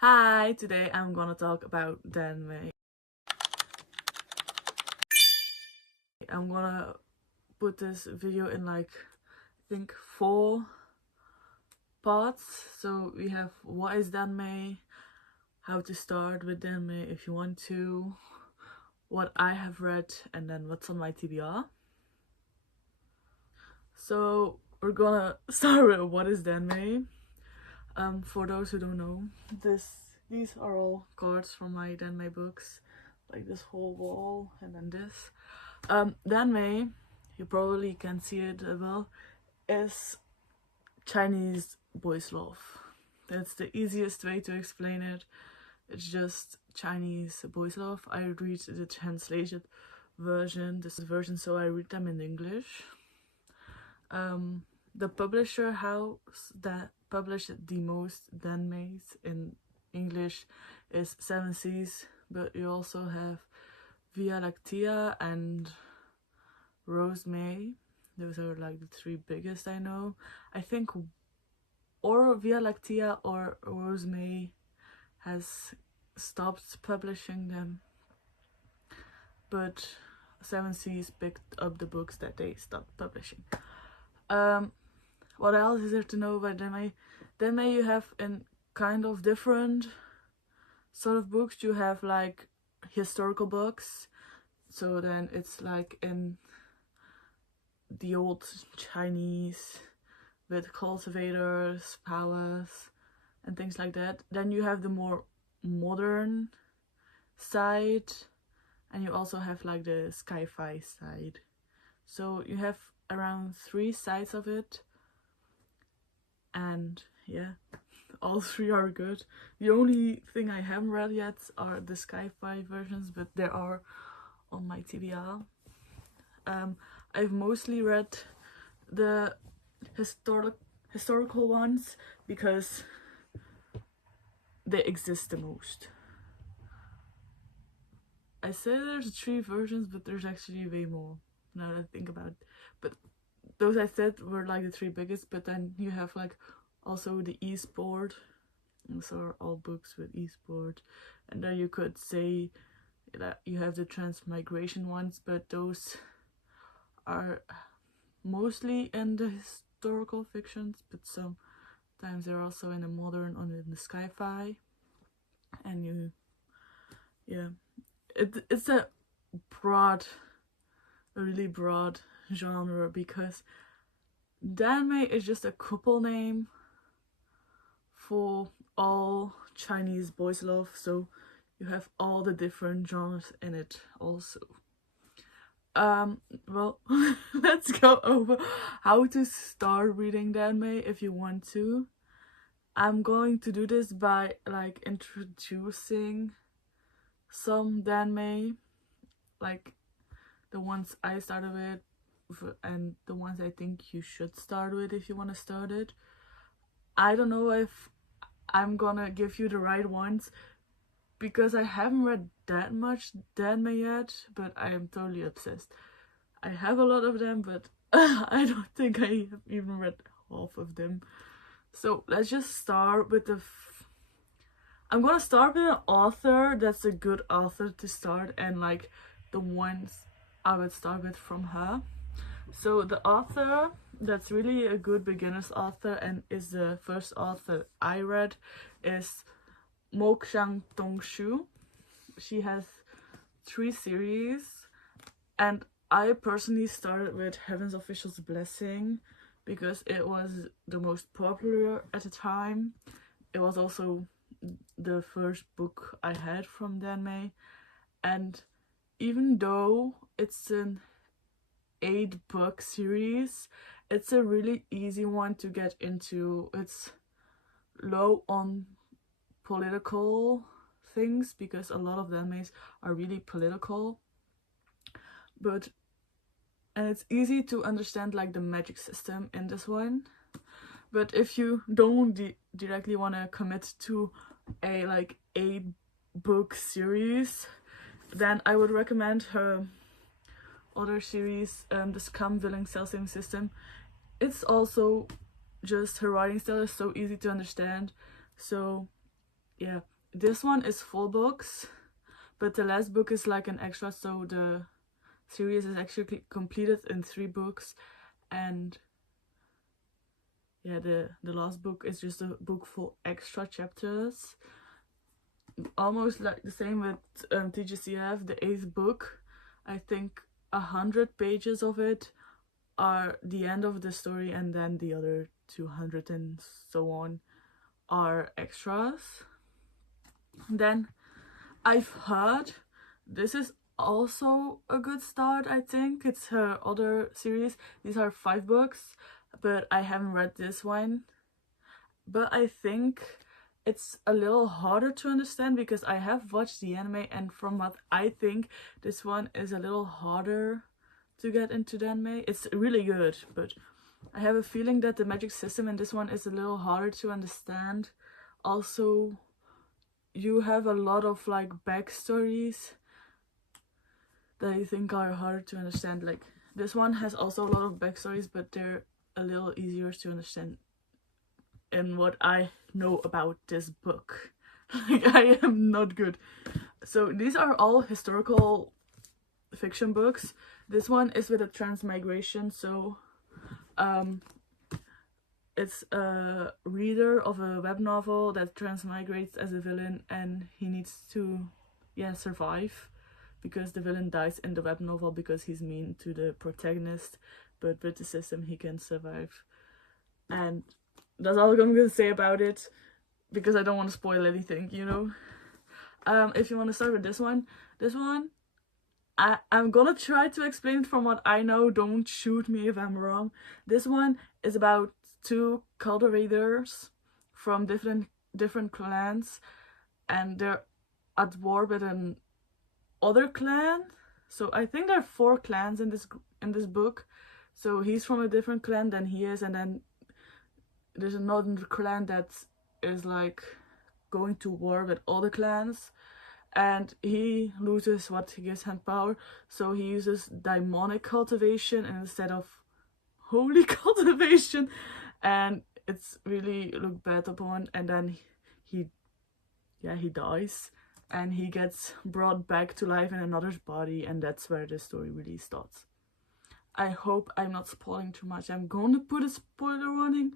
Hi, today I'm gonna talk about DAnmei. I'm gonna put this video in I think 4 parts. So we have what is DAnmei, how to start with DAnmei if you want to, what I have read, and then what's on my TBR. So we're gonna start with what is DAnmei. For those who don't know, these are all cards from my DAnmei books, like this whole wall and then this. DAnmei, you probably can see it well, is Chinese boys' love. That's the easiest way to explain it. It's just Chinese boys' love. I read the translated version, this version, so I read them in English. The publisher house that published the most DAnmeis in English is Seven Seas, but you also have Via Lactea and DAnmei. Those are like the 3 biggest I know. I think or Via Lactea or DAnmei has stopped publishing them, but Seven Seas picked up the books that they stopped publishing. What else is there to know about DAnmei? DAnmei you have in kind of different sort of books. You have like historical books, so then it's like in the old Chinese with cultivators, powers, and things like that. Then you have the more modern side, and you also have like the sci-fi side. So you have around 3 sides of it, and yeah, all 3 are good. The only thing I haven't read yet are the sci-fi versions, but they are on my TBR. I've mostly read the historical ones because they exist the most. I say there's 3 versions, but there's actually way more now that I think about it. But those I said were like the 3 biggest, but then you have like also the e-sport. Those are all books with e-sport. And then you could say that you have the transmigration ones, but those are mostly in the historical fictions, but sometimes they're also in the modern or in the sci-fi. And it's a really broad genre, because DAnmei is just a couple name for all Chinese boys' love, so you have all the different genres in it also. Well, let's go over how to start reading DAnmei if you want to. I'm going to do this by like introducing some DAnmei, like the ones I started with and the ones I think you should start with if you want to start it. I don't know if I'm gonna give you the right ones, because I haven't read that much DAnmei yet, but I am totally obsessed. I have a lot of them, but I don't think I have even read half of them. So let's just start with I'm gonna start with an author that's a good author to start, and like the ones I would start with from her. So the author that's really a good beginner's author and is the first author I read is Mokshang Dongshu. She has 3 series, and I personally started with Heaven's Official's Blessing because it was the most popular at the time. It was also the first book I had from DAnmei, and even though it's an 8-book series, it's a really easy one to get into. It's low on political things because a lot of DAnmeis are really political, and it's easy to understand like the magic system in this one. But if you don't directly want to commit to a like 8-book series, then I would recommend her other series, the Scum Villain Cell-Saving System. It's also just her writing style is so easy to understand, so yeah, this one is 4 books, but the last book is like an extra, so the series is actually completed in 3 books. And yeah, the last book is just a book for extra chapters. Almost like the same with TGCF, the 8th book. I think 100 pages of it are the end of the story, and then the other 200 and so on are extras. Then I've heard this is also a good start. I think it's her other series. These are 5 books, but I haven't read this one. But I think it's a little harder to understand because I have watched the anime, and from what I think, this one is a little harder to get into DAnmei. It's really good, but I have a feeling that the magic system in this one is a little harder to understand. Also, you have a lot of like backstories that I think are harder to understand. Like this one has also a lot of backstories, but they're a little easier to understand in what I know about this book. Like I am not good. So these are all historical fiction books. This one is with a transmigration, so it's a reader of a web novel that transmigrates as a villain, and he needs to survive because the villain dies in the web novel because he's mean to the protagonist, but with the system he can survive. And that's all I'm gonna say about it because I don't want to spoil anything, you know. If you want to start with this one I'm gonna try to explain it from what I know. Don't shoot me if I'm wrong. This one is about 2 cultivators from different clans, and they're at war with an other clan. So I think there are 4 clans in this book. So he's from a different clan than he is, and then there's another clan that is like going to war with all the clans. And he loses what gives him power, so he uses demonic cultivation instead of holy cultivation, and it's really looked bad upon. And then he dies, and he gets brought back to life in another's body, and that's where the story really starts. I hope I'm not spoiling too much. I'm gonna put a spoiler warning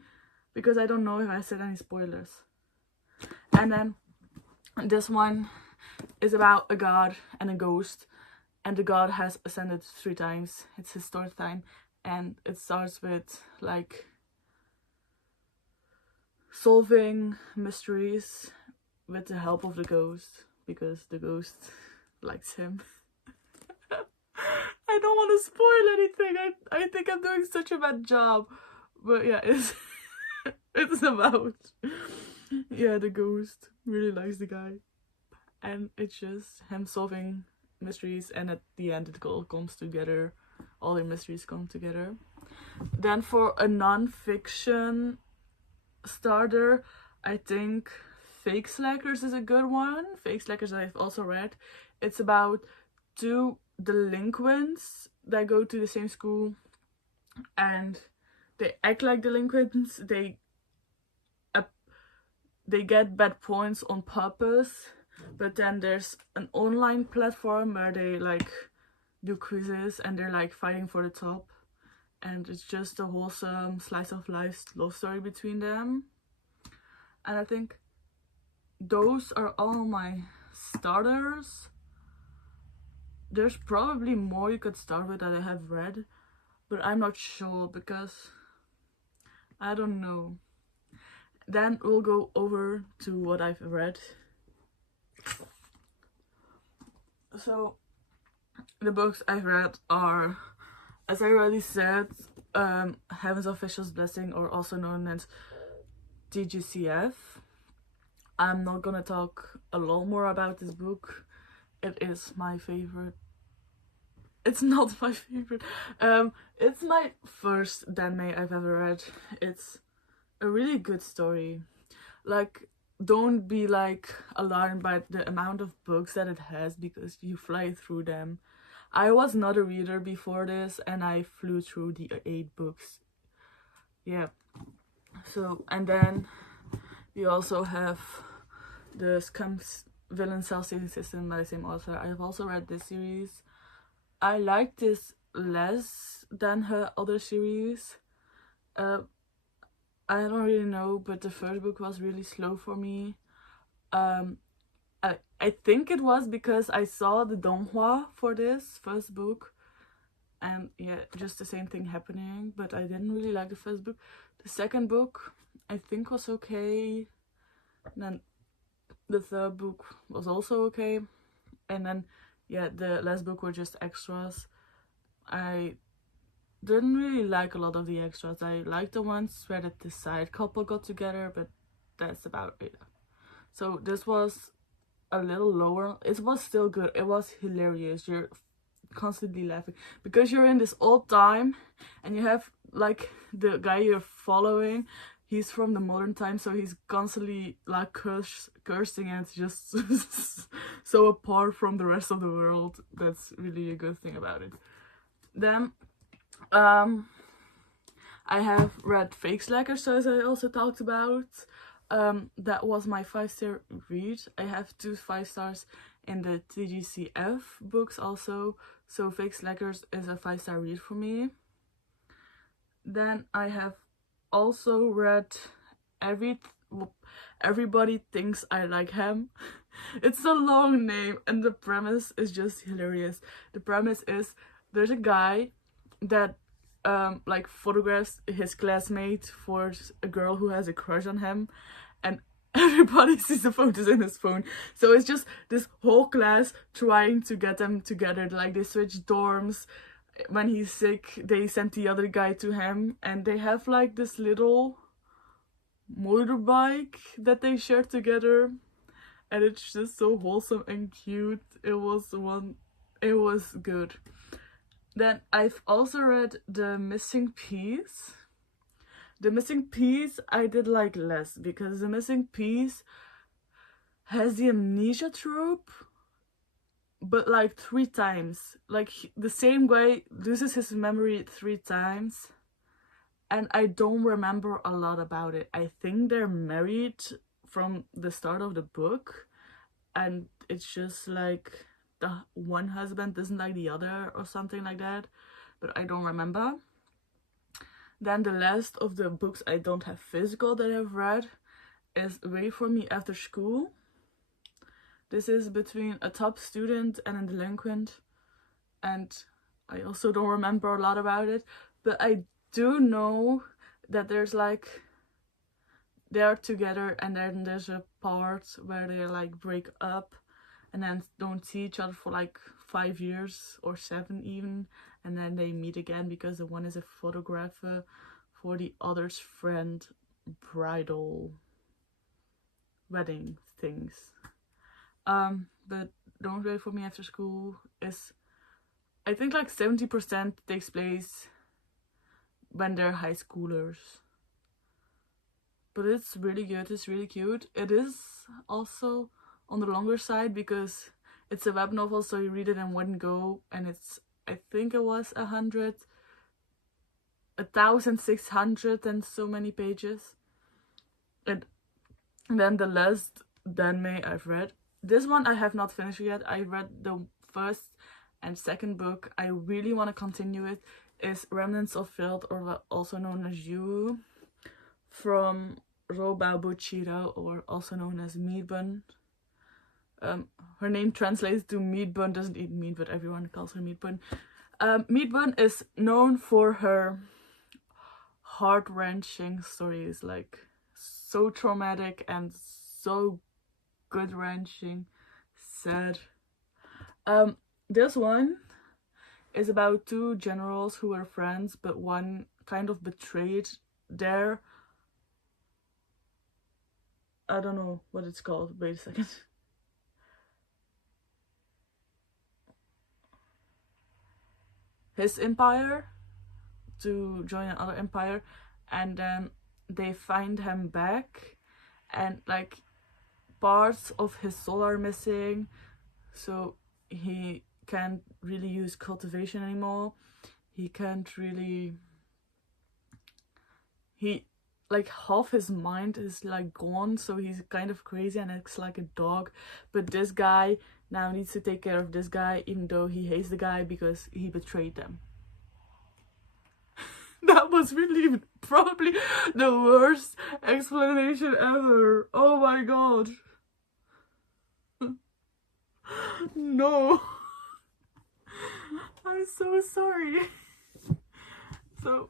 because I don't know if I said any spoilers. And then this one is about a god and a ghost, and the god has ascended 3 times. It's his 3rd time, and it starts with like solving mysteries with the help of the ghost because the ghost likes him. I don't want to spoil anything. I think I'm doing such a bad job, but yeah, it's it's about the ghost really likes the guy. And it's just him solving mysteries, and at the end it all comes together. All the mysteries come together. Then for a non-fiction starter, I think Fake Slackers is a good one. Fake Slackers I've also read. It's about 2 delinquents that go to the same school, and they act like delinquents. They get bad points on purpose. But then there's an online platform where they like do quizzes, and they're like fighting for the top, and it's just a wholesome slice of life love story between them. And I think those are all my starters. There's probably more you could start with that I have read, but I'm not sure because I don't know. Then we'll go over to what I've read. So the books I've read are, as I already said, Heaven's Official's Blessing, or also known as TGCF. I'm not gonna talk a lot more about this book. It is my favorite. It's not my favorite. It's my first DAnmei I've ever read. It's a really good story. Like, don't be like alarmed by the amount of books that it has because you fly through them. I was not a reader before this, and I flew through the 8 books. Yeah. So, and then we also have the Scum's Villain Self-Saving System by the same author. I have also read this series. I like this less than her other series. I don't really know, but the first book was really slow for me. I think it was because I saw the donghua for this first book, and yeah, just the same thing happening, but I didn't really like the first book. The second book I think was okay, and then the third book was also okay, and then yeah, the last book were just extras. I didn't really like a lot of the extras. I liked the ones where the side couple got together, but that's about it. So this was a little lower. It was still good. It was hilarious. You're constantly laughing because you're in this old time and you have like the guy you're following, he's from the modern time, so he's constantly like cursing, and it's just so apart from the rest of the world. That's really a good thing about it. Then I have read Fake Slackers, as I also talked about. That was my 5-star read. I have 2 5 stars in the TGCF books also, so Fake Slackers is a 5-star read for me. Then I have also read Everybody Thinks I Like Him. It's a long name and the premise is just hilarious. The premise is there's a guy that like photographs his classmate for a girl who has a crush on him, and everybody sees the photos in his phone. So it's just this whole class trying to get them together. Like they switch dorms. When he's sick, they send the other guy to him, and they have like this little motorbike that they share together, and it's just so wholesome and cute. It was good. Then I've also read The Missing Piece. The Missing Piece I did like less, because The Missing Piece has the amnesia trope, but like 3 times. Like the same guy loses his memory 3 times, and I don't remember a lot about it. I think they're married from the start of the book, and it's just like the one husband doesn't like the other or something like that, but I don't remember. Then the last of the books I don't have physical that I've read is Wait For Me After School. This is between a top student and a delinquent, and I also don't remember a lot about it, but I do know that there's like they're together, and then there's a part where they like break up and then don't see each other for like 5 years or 7 even, and then they meet again because the one is a photographer for the other's friend bridal wedding things. But Don't Wait For Me After School is, I think, like 70% takes place when they're high schoolers. But it's really good, it's really cute. It is also on the longer side because it's a web novel, so you read it in one go, and it's, I think it was 1,600 and so many pages. And then the last DAnmei I've read, this one I have not finished yet. I read the first and second book. I really want to continue it. Is Remnants of Filth, or also known as You, from Roba Buchira, or also known as Meat Bun. Her name translates to Meat Bun, doesn't eat meat, but everyone calls her Meat Bun. Meat Bun is known for her heart-wrenching stories, like so traumatic and so gut-wrenching, sad. This one is about 2 generals who were friends, but one kind of betrayed their, I don't know what it's called, wait a second. His empire to join another empire, and then they find him back, and like parts of his soul are missing, so he can't really use cultivation anymore. He can't really, like half his mind is like gone, so he's kind of crazy and acts like a dog. But this guy now needs to take care of this guy, even though he hates the guy because he betrayed them. That was really probably the worst explanation ever. Oh my god. No. I'm so sorry. So,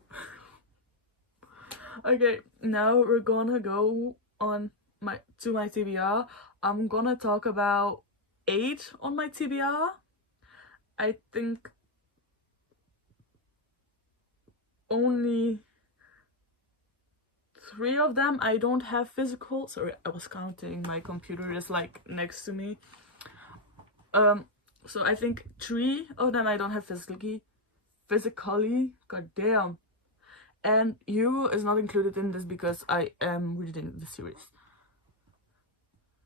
okay, now we're gonna go on my TBR. I'm gonna talk about 8 on my TBR. I think only 3 of them I don't have physical. Sorry, I was counting. My computer is like next to me. So I think 3 of them I don't have physically. God damn. And you is not included in this because I am reading the series.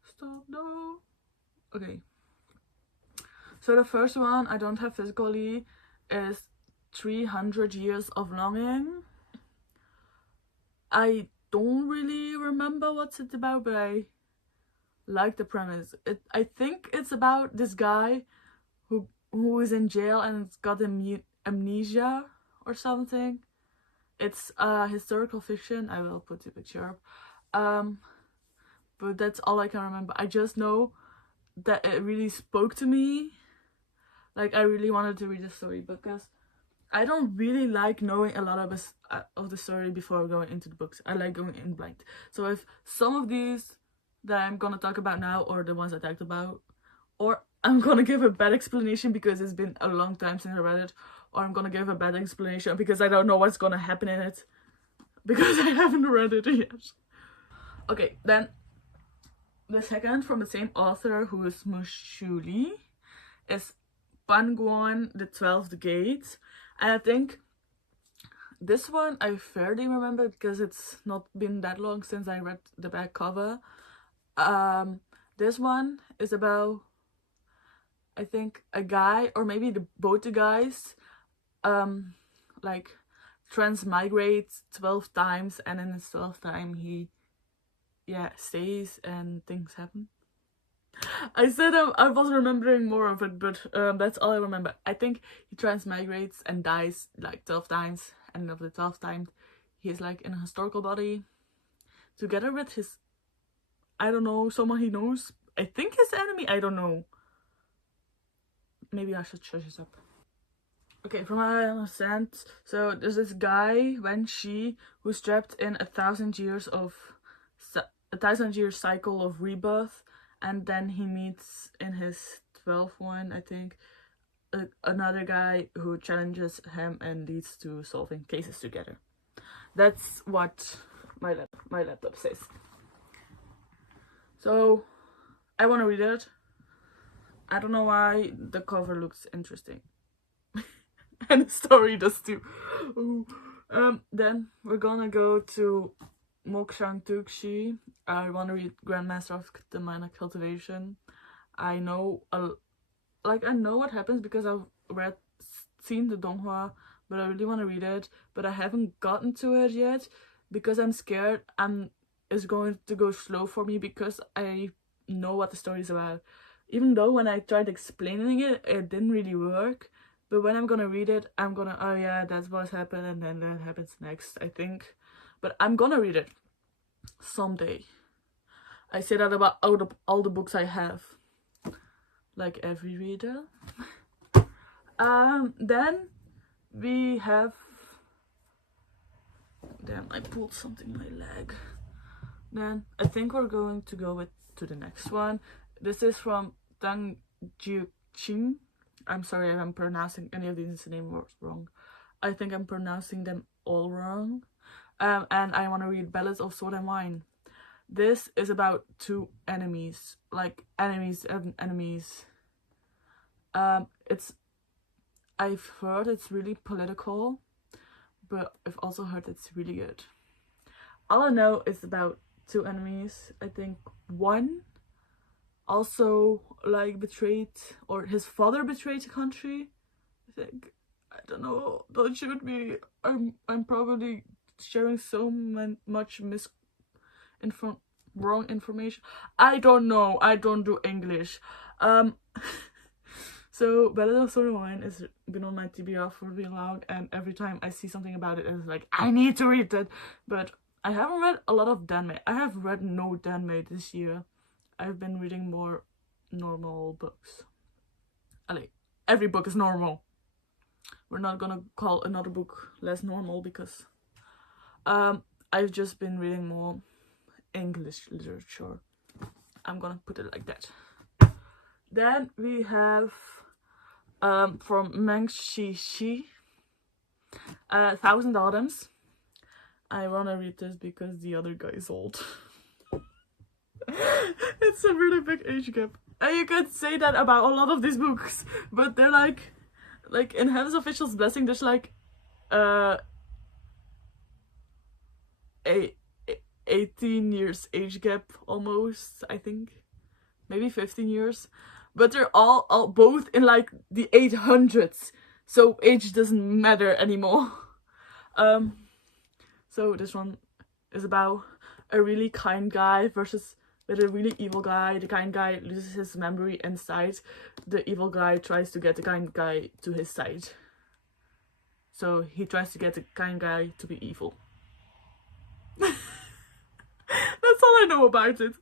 Stop, no. Okay. So the first one I don't have physically is 300 Years of Longing. I don't really remember what's it about, but I like the premise. I think it's about this guy who is in jail and it's got amnesia or something. It's historical fiction. I will put the picture up. But that's all I can remember. I just know that it really spoke to me. Like, I really wanted to read the story because I don't really like knowing a lot of the story before going into the books. I like going in blind. So if some of these that I'm gonna talk about now, or the ones I talked about, or I'm gonna give a bad explanation because it's been a long time since I read it, or I'm gonna give a bad explanation because I don't know what's gonna happen in it because I haven't read it yet. Okay, then the second from the same author, who is Mushuli, is Panguan, the 12th Gate. And I think this one I fairly remember because it's not been that long since I read the back cover. This one is about, I think, a guy, or maybe both the guys, like transmigrates 12 times, and in his 12th time he stays and things happen. I said I was remembering more of it, but that's all I remember. I think he transmigrates and dies like 12 times, and of the 12th time he's like in a historical body together with his, I don't know, someone he knows. I think his enemy, I don't know. Maybe I should search this up. Okay, from what I understand, so there's this guy, Wenshi, who's trapped in a 1,000-year cycle of rebirth, and then he meets in his 12th one, I think, another guy who challenges him and leads to solving cases together. That's what my laptop says. So I want to read it. I don't know why the cover looks interesting. And the story does too. Ooh. Then we're gonna go to Mokshang Tukshi. I want to read Grandmaster of the Minor Cultivation. I know I know what happens because I've seen the donghua, but I really want to read it, but I haven't gotten to it yet because I'm scared it's going to go slow for me because I know what the story is about. Even though when I tried explaining it, it didn't really work. But when I'm gonna read it, I'm gonna, oh yeah, that's what's happened, and then that happens next, I think. But I'm gonna read it someday. I say that about all the books I have. Like every reader. Then we have... Damn, I pulled something in my leg. Then I think we're going to go to the next one. This is from Dang Jiuqing. I'm sorry if I'm pronouncing any of these names wrong. I think I'm pronouncing them all wrong. And I want to read Ballads of Sword and Wine. This is about 2 enemies. Like, enemies and enemies. I've heard it's really political, but I've also heard it's really good. All I know is about 2 enemies. I think one also like betrayed, or his father betrayed the country. I think, I don't know, don't shoot me. I'm probably sharing so much wrong information. I don't know. I don't do English. So Ballad of Soda Wine has been on my TBR for really long, and every time I see something about it, it's like, I need to read it. But I haven't read a lot of DAnmei. I have read no DAnmei this year. I've been reading more normal books. Allez, every book is normal. We're not gonna call another book less normal because I've just been reading more English literature. I'm gonna put it like that. Then we have from Meng Shi, 1,000 Autumns. I wanna read this because the other guy is old. It's a really big age gap. And you could say that about a lot of these books, but they're like in Heaven's Official's Blessing, there's like 18 years age gap almost, I think. Maybe 15 years. But they're all both in like the 800s. So age doesn't matter anymore. So this one is about a really kind guy versus with a really evil guy. The kind guy loses his memory inside. The evil guy tries to get the kind guy to his side. So he tries to get the kind guy to be evil. That's all I know about it.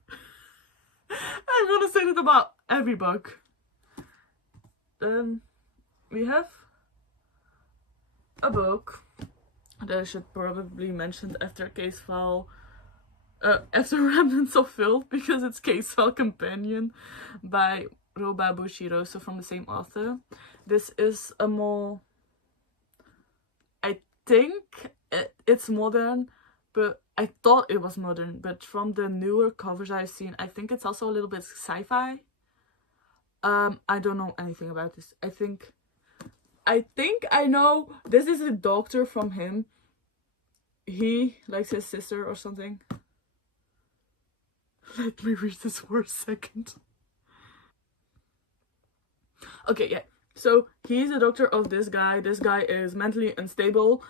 I'm gonna say that about every book. Then we have a book that I should probably mention after Case File, after Remnants of Filth, because it's Case File Companion by Roba Bushiro, so from the same author. This is a more, I think it's modern, but I thought it was modern, but from the newer covers I've seen, I think it's also a little bit sci-fi. I don't know anything about this. I think I know this is a doctor from him. He likes his sister or something. Let me read this for a second. Okay, yeah. So he's a doctor of this guy. This guy is mentally unstable.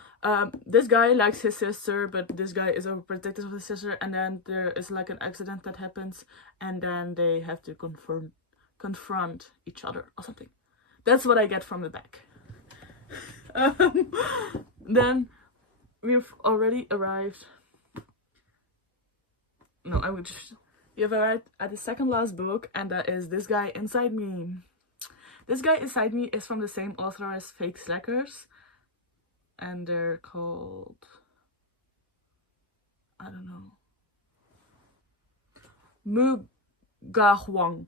This guy likes his sister, but this guy is overprotective of his sister. And then there is like an accident that happens, and then they have to confront each other or something. That's what I get from the back. Then we've already arrived. No, I would just. We have arrived at the second last book, and that is This Guy Inside Me. This Guy Inside Me is from the same author as Fake Slackers, and they're called, I don't know, Muga Huang.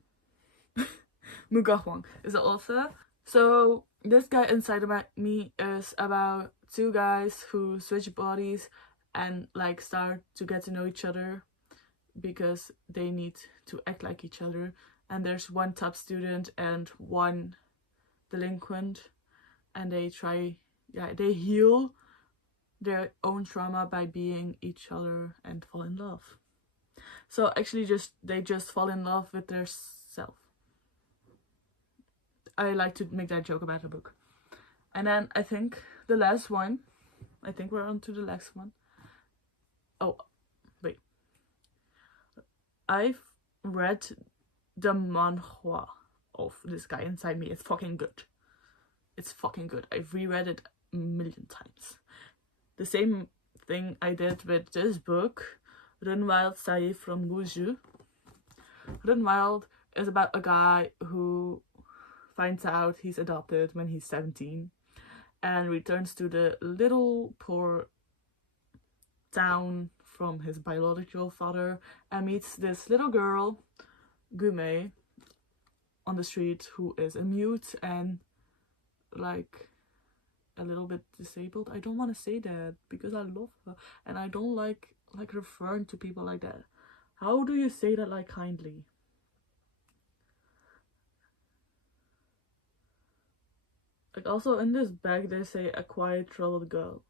Muga Huang is the author. So This Guy Inside Me is about two guys who switch bodies and like start to get to know each other because they need to act like each other. And there's one top student and one delinquent, and they heal their own trauma by being each other and fall in love. So actually they just fall in love with their self. I like to make that joke about the book. And then I think the last one, I think we're on to the last one. Oh, wait. I've read the manhwa of This Guy Inside Me. It's fucking good. It's fucking good. I've reread it a million times. The same thing I did with this book, Run Wild Saif from Guju. Run Wild is about a guy who finds out he's adopted when he's 17 and returns to the little poor town from his biological father and meets this little girl, Gume, on the street, who is a mute and like a little bit disabled. I don't want to say that because I love her and I don't like referring to people like that. How do you say that like kindly? Like also in this bag they say a quiet troubled girl,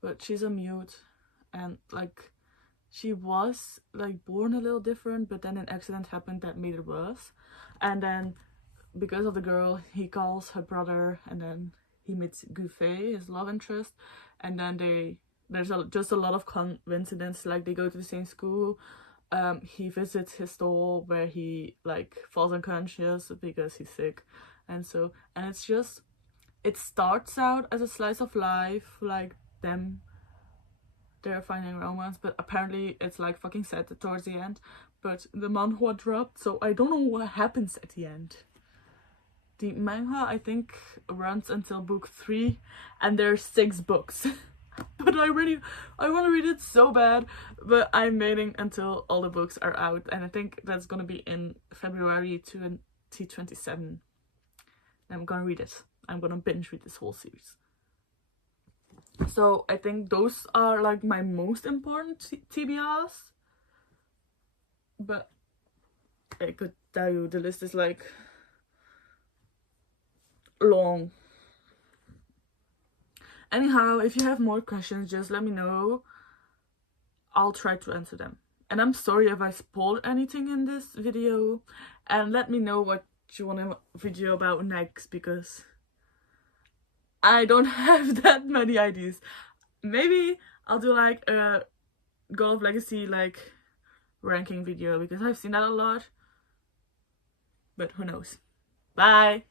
but she's a mute and like she was like born a little different, but then an accident happened that made it worse. And then because of the girl, he calls her brother, and then he meets Gufei, his love interest, and then they there's just a lot of coincidence. Like they go to the same school. He visits his doll where he like falls unconscious because he's sick, and it's just, it starts out as a slice of life, like they're finding romance, but apparently it's like fucking sad towards the end. But the manhwa dropped, so I don't know what happens at the end. The manga, I think, runs until book 3, and there's 6 books. But I want to read it so bad, but I'm waiting until all the books are out, and I think that's gonna be in February 2027. I'm gonna read it. I'm gonna binge read this whole series. So I think those are like my most important TBRs. But I could tell you the list is like long. Anyhow, if you have more questions, just let me know. I'll try to answer them. And I'm sorry if I spoiled anything in this video. And let me know what you want a video about next, because I don't have that many ideas. Maybe I'll do like a Goal of Legacy like ranking video, because I've seen that a lot. But who knows. Bye!